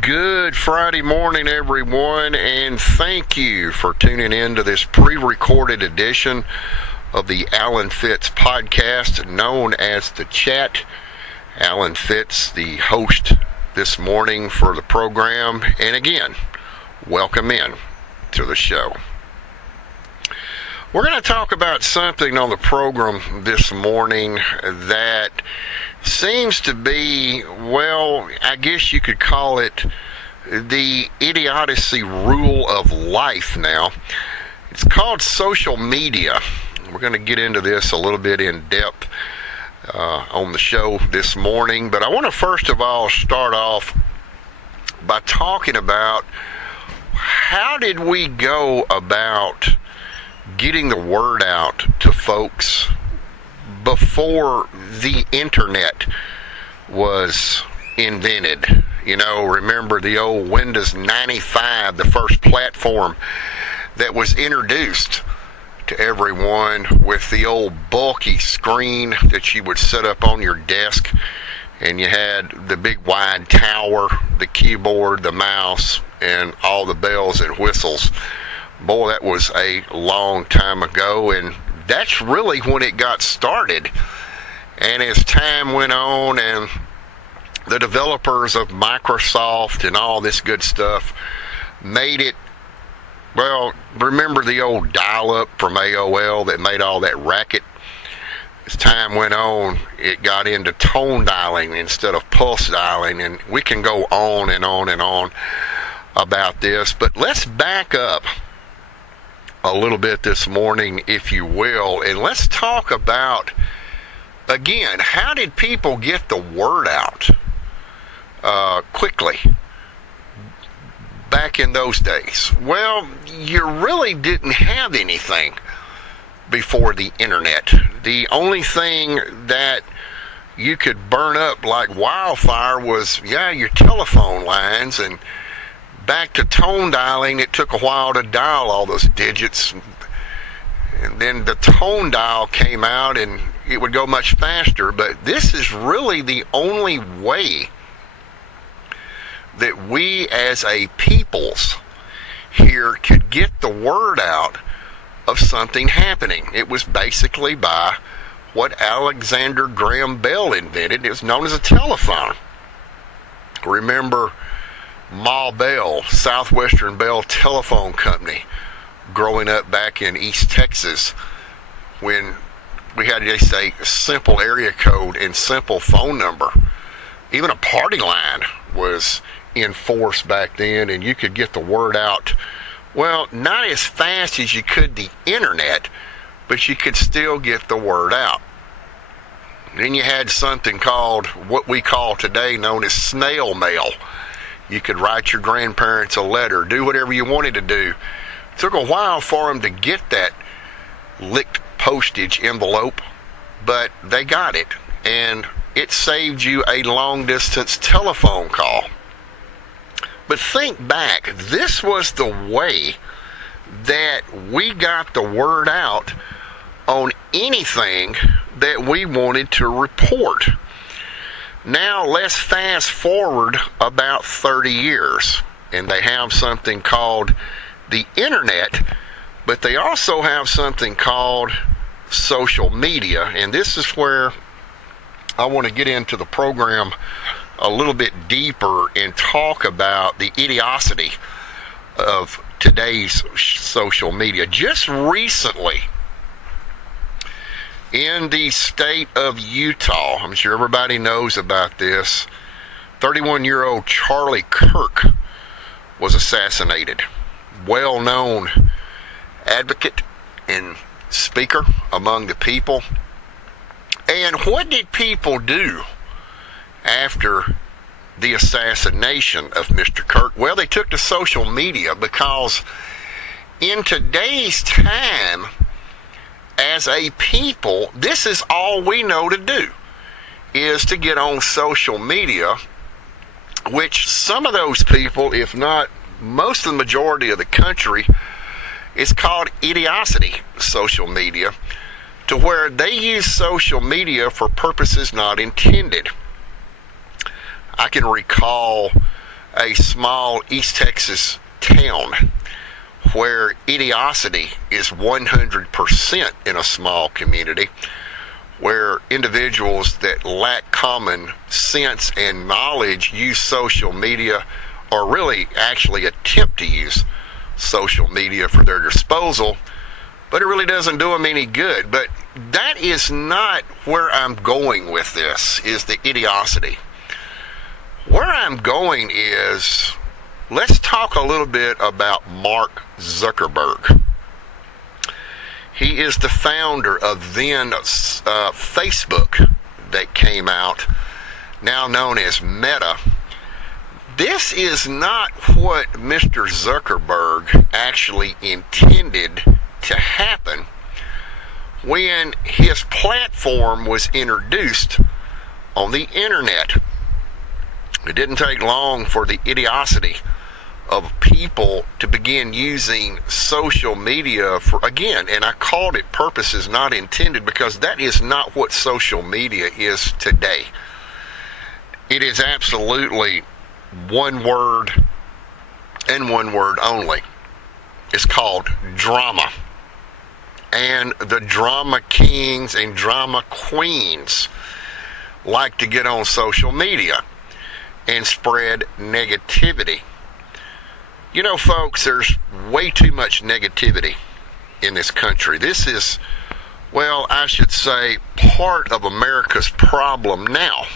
Good Friday morning, everyone, and thank you for tuning in to this pre-recorded edition of the Alan Fitz podcast, known as The Chat. Alan Fitz, the host this morning for the program, and again, welcome in to the show. We're going to talk about something on the program this morning that seems to be, well, I guess you could call it the idiocy rule of life now. It's called social media. We're going to get into this a little bit in depth on the show this morning, but I want to first of all start off by talking about how did we go about getting the word out to folks before the internet was invented. You know, remember the old Windows 95, the first platform that was introduced to everyone with the old bulky screen that you would set up on your desk, and you had the big wide tower, the keyboard, the mouse, and all the bells and whistles. Boy, that was a long time ago, and that's really when it got started. And as time went on and the developers of Microsoft and all this good stuff made it, well, remember the old dial-up from AOL that made all that racket? As time went on, it got into tone dialing instead of pulse dialing, and we can go on and on and on about this, but let's back up a little bit this morning, if you will, and let's talk about, again, how did people get the word out quickly back in those days? Well, you really didn't have anything before the internet. The only thing that you could burn up like wildfire was, your telephone lines, and back to tone dialing, it took a while to dial all those digits, and then the tone dial came out and it would go much faster. But this is really the only way that we as a peoples here could get the word out of something happening. It was basically by what Alexander Graham Bell invented. It was known as a telephone. Remember Ma Bell, Southwestern Bell Telephone Company, growing up back in East Texas, when we had just a simple area code and simple phone number. Even a party line was in force back then, and you could get the word out, well, not as fast as you could the internet, but you could still get the word out. Then you had something called, what we call today, known as snail mail. You could write your grandparents a letter, do whatever you wanted to do. It took a while for them to get that licked postage envelope, but they got it, and it saved you a long-distance telephone call. But think back, this was the way that we got the word out on anything that we wanted to report. Now let's fast forward about 30 years, and they have something called the internet, but they also have something called social media, and this is where I want to get into the program a little bit deeper and talk about the idiocy of today's social media. Just recently, in the state of Utah, I'm sure everybody knows about this, 31-year-old Charlie Kirk was assassinated. Well-known advocate and speaker among the people. And what did people do after the assassination of Mr. Kirk? Well, they took to social media, because in today's time, as a people, this is all we know to do, is to get on social media, which some of those people, if not most of the majority of the country, is called idiocy social media, to where they use social media for purposes not intended. I can recall a small East Texas town where idiocity is 100% in a small community, where individuals that lack common sense and knowledge use social media, or really actually attempt to use social media for their disposal, but it really doesn't do them any good. But that is not where I'm going with this, is the idiocity. Where I'm going is, let's talk a little bit about Mark Zuckerberg. He is the founder of then Facebook that came out, now known as Meta. This is not what Mr. Zuckerberg actually intended to happen when his platform was introduced on the internet. It didn't take long for the idiocity of people to begin using social media for, again, and I called it purposes not intended, because that is not what social media is today. It is absolutely one word and one word only. It's called drama. And the drama kings and drama queens like to get on social media and spread negativity. You know, folks, there's way too much negativity in this country. This is, well, I should say, part of America's problem now.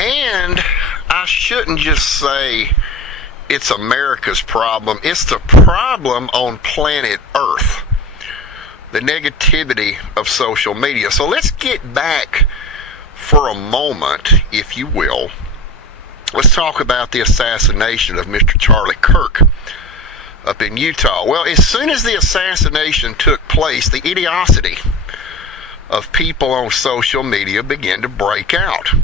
And I shouldn't just say it's America's problem. It's the problem on planet Earth. The negativity of social media. So let's get back for a moment, if you will. Let's talk about the assassination of Mr. Charlie Kirk up in Utah. Well, as soon as the assassination took place, the idiocy of people on social media began to break out.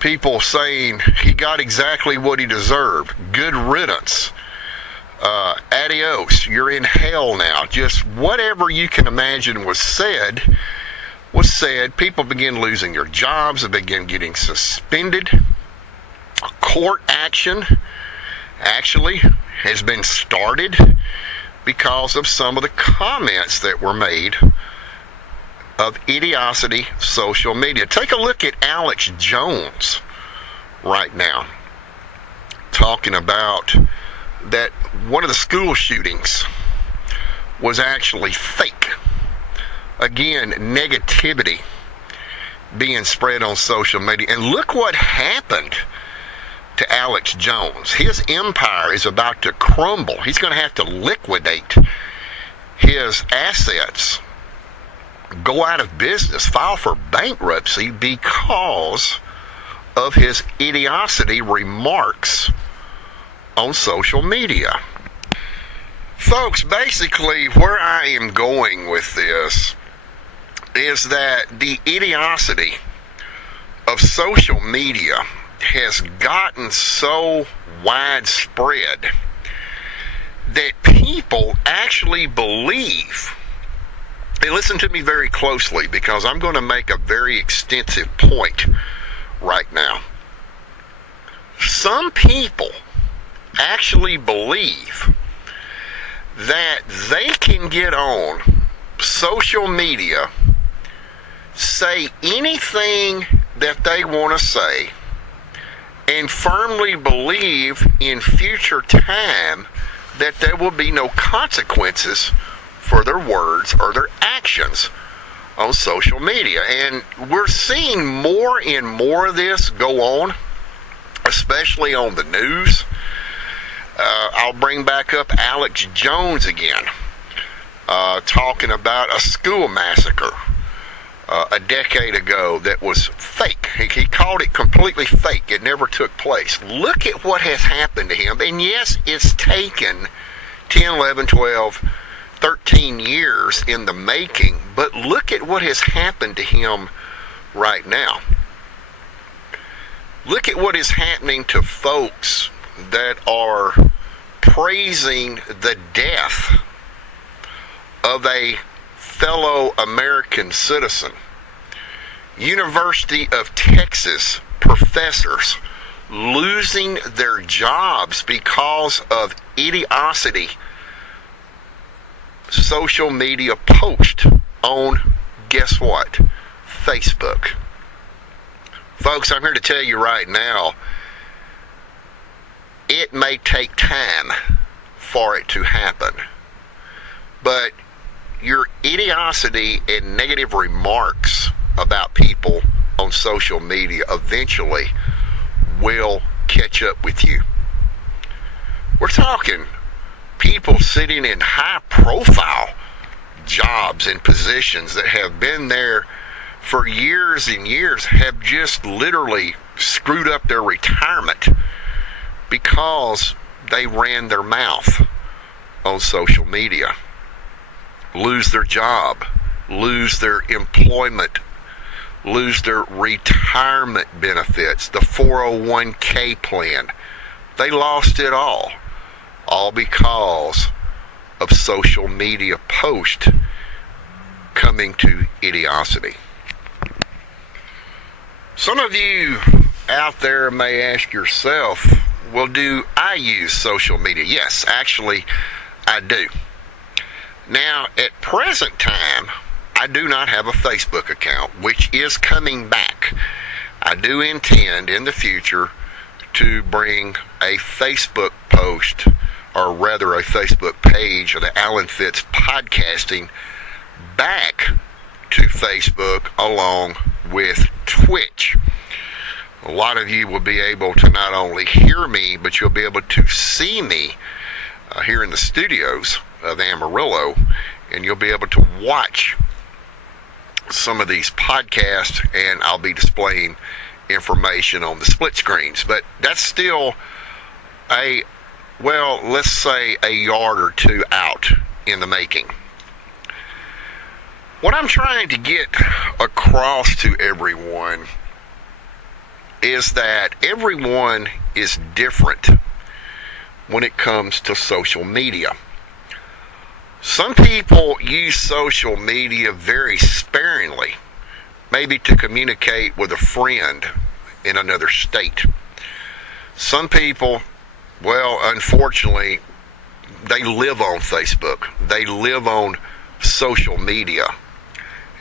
People saying he got exactly what he deserved. Good riddance. Adios, you're in hell now. Just whatever you can imagine was said. People began losing their jobs. They began getting suspended. Court action actually has been started because of some of the comments that were made of idiocity social media. Take a look at Alex Jones right now, talking about that one of the school shootings was actually fake. Again, negativity being spread on social media. And look what happened to Alex Jones. His empire is about to crumble. He's going to have to liquidate his assets, go out of business, file for bankruptcy because of his idiocy remarks on social media. Folks, basically where I am going with this is that the idiocy of social media has gotten so widespread that people actually believe, and listen to me very closely because I'm going to make a very extensive point right now. Some people actually believe that they can get on social media, say anything that they want to say, and firmly believe in future time that there will be no consequences for their words or their actions on social media. And we're seeing more and more of this go on, especially on the news. I'll bring back up Alex Jones again, talking about a school massacre a decade ago that was fake. He called it completely fake. It never took place. Look at what has happened to him. And yes, it's taken 10, 11, 12, 13 years in the making, but look at what has happened to him right now. Look at what is happening to folks that are praising the death of a fellow American citizen. University of Texas professors losing their jobs because of idiocy social media post on, guess what, Facebook. Folks, I'm here to tell you right now, it may take time for it to happen, but your idiocy and negative remarks about people on social media eventually will catch up with you. We're talking people sitting in high profile jobs and positions that have been there for years and years, have just literally screwed up their retirement because they ran their mouth on social media. Lose their job, lose their employment, lose their retirement benefits, the 401k plan. They lost it all because of social media posts coming to idiocy. Some of you out there may ask yourself, well, do I use social media? Yes, actually, I do. Now, at present time, I do not have a Facebook account, which is coming back. I do intend in the future to bring a Facebook post, or rather a Facebook page of the Alan Fitz Podcasting, back to Facebook along with Twitch. A lot of you will be able to not only hear me, but you'll be able to see me here in the studios of Amarillo, and you'll be able to watch some of these podcasts, and I'll be displaying information on the split screens. But that's still let's say a yard or two out in the making. What I'm trying to get across to everyone is that everyone is different when it comes to social media. Some people use social media very sparingly, maybe to communicate with a friend in another state. Some people, well, unfortunately, they live on Facebook. They live on social media,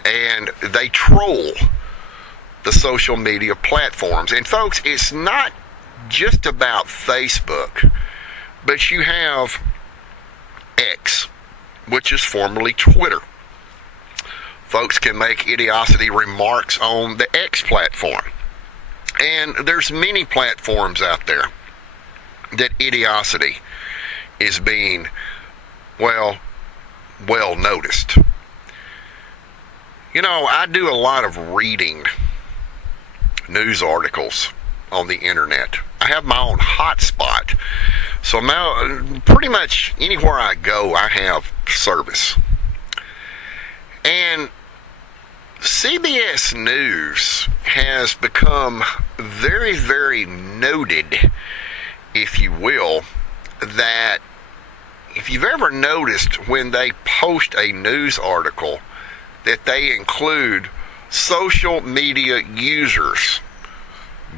and they troll the social media platforms. And folks, it's not just about Facebook, but you have X, which is formerly Twitter. Folks can make idiocy remarks on the X platform. And there's many platforms out there that idiocy is being, well noticed. You know, I do a lot of reading news articles on the internet. I have my own hotspot. So now, pretty much anywhere I go, I have service. And CBS News has become very, very noted, if you will, that if you've ever noticed when they post a news article that they include social media users,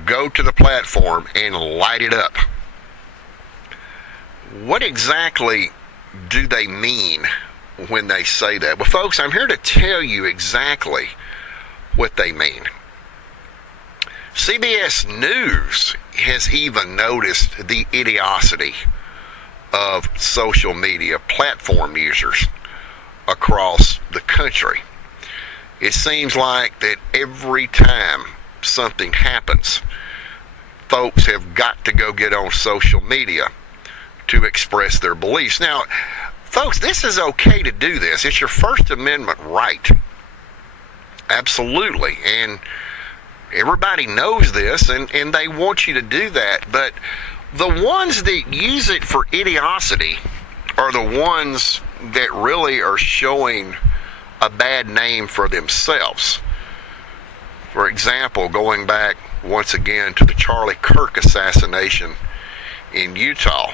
go to the platform and light it up. What exactly do they mean when they say that? Well, folks, I'm here to tell you exactly what they mean. CBS News has even noticed the idiocy of social media platform users across the country. It seems like that every time something happens, folks have got to go get on social media to express their beliefs. Now, folks, this is okay to do this. It's your First Amendment right. Absolutely. And everybody knows this, and they want you to do that. But the ones that use it for idiocy are the ones that really are showing a bad name for themselves. For example, going back once again to the Charlie Kirk assassination in Utah,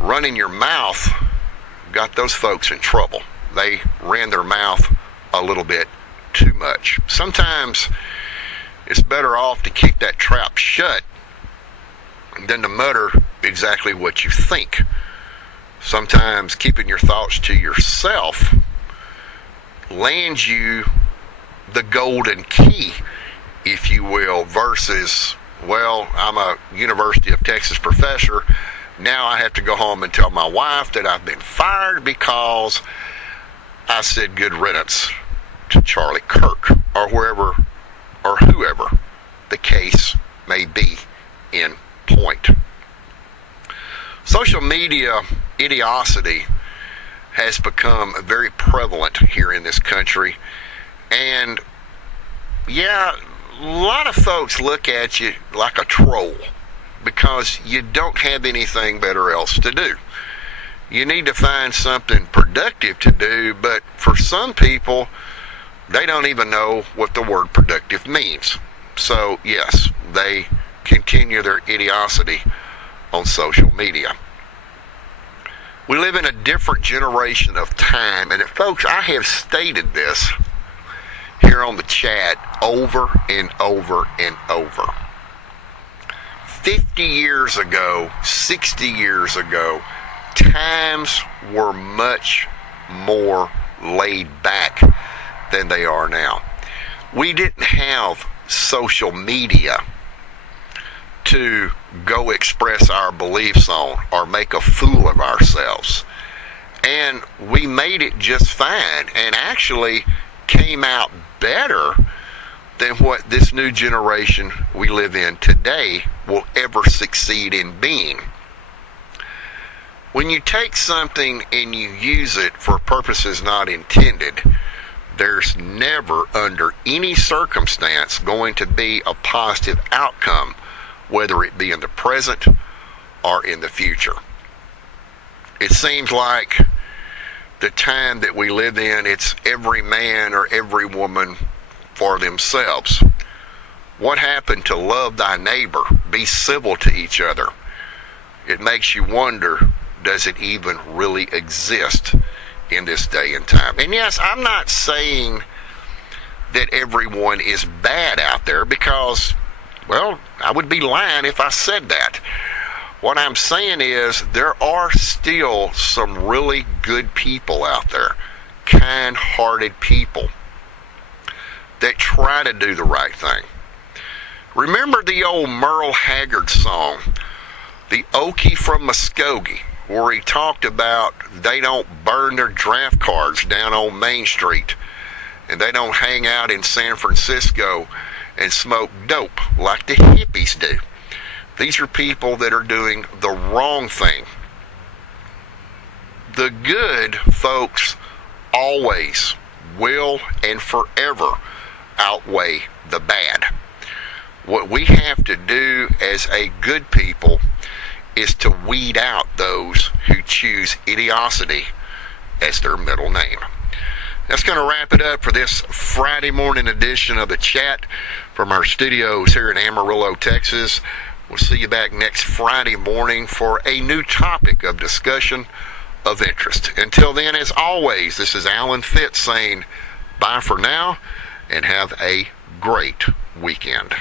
running your mouth got those folks in trouble. They ran their mouth a little bit too much. Sometimes it's better off to keep that trap shut than to mutter exactly what you think. Sometimes keeping your thoughts to yourself lands you the golden key, if you will, versus, well, I'm a University of Texas professor. Now I have to go home and tell my wife that I've been fired because I said good riddance to Charlie Kirk, or wherever or whoever the case may be in point. Social media idiocy has become very prevalent here in this country, and yeah, a lot of folks look at you like a troll because you don't have anything better else to do. You need to find something productive to do, but for some people, they don't even know what the word productive means. So yes, they continue their idiocy on social media. We live in a different generation of time, and folks, I have stated this here on the chat over and over and over. 50 years ago, 60 years ago, times were much more laid back than they are now. We didn't have social media to go express our beliefs on or make a fool of ourselves. And we made it just fine, and actually came out better than what this new generation we live in today will ever succeed in being. When you take something and you use it for purposes not intended, there's never, under any circumstance, going to be a positive outcome, whether it be in the present or in the future. It seems like the time that we live in, it's every man or every woman for themselves. What happened to love thy neighbor, be civil to each other? It makes you wonder, does it even really exist in this day and time? And yes, I'm not saying that everyone is bad out there, because, well, I would be lying if I said that. What I'm saying is there are still some really good people out there, kind-hearted people that try to do the right thing. Remember the old Merle Haggard song, The Okie from Muskogee, where he talked about they don't burn their draft cards down on Main Street, and they don't hang out in San Francisco and smoke dope like the hippies do. These are people that are doing the wrong thing. The good folks always will and forever outweigh the bad. What we have to do as a good people is to weed out those who choose idiocy as their middle name. That's going to wrap it up for this Friday morning edition of the chat from our studios here in Amarillo, Texas. We'll see you back next Friday morning for a new topic of discussion of interest. Until then, as always, this is Alan Fitz saying bye for now and have a great weekend.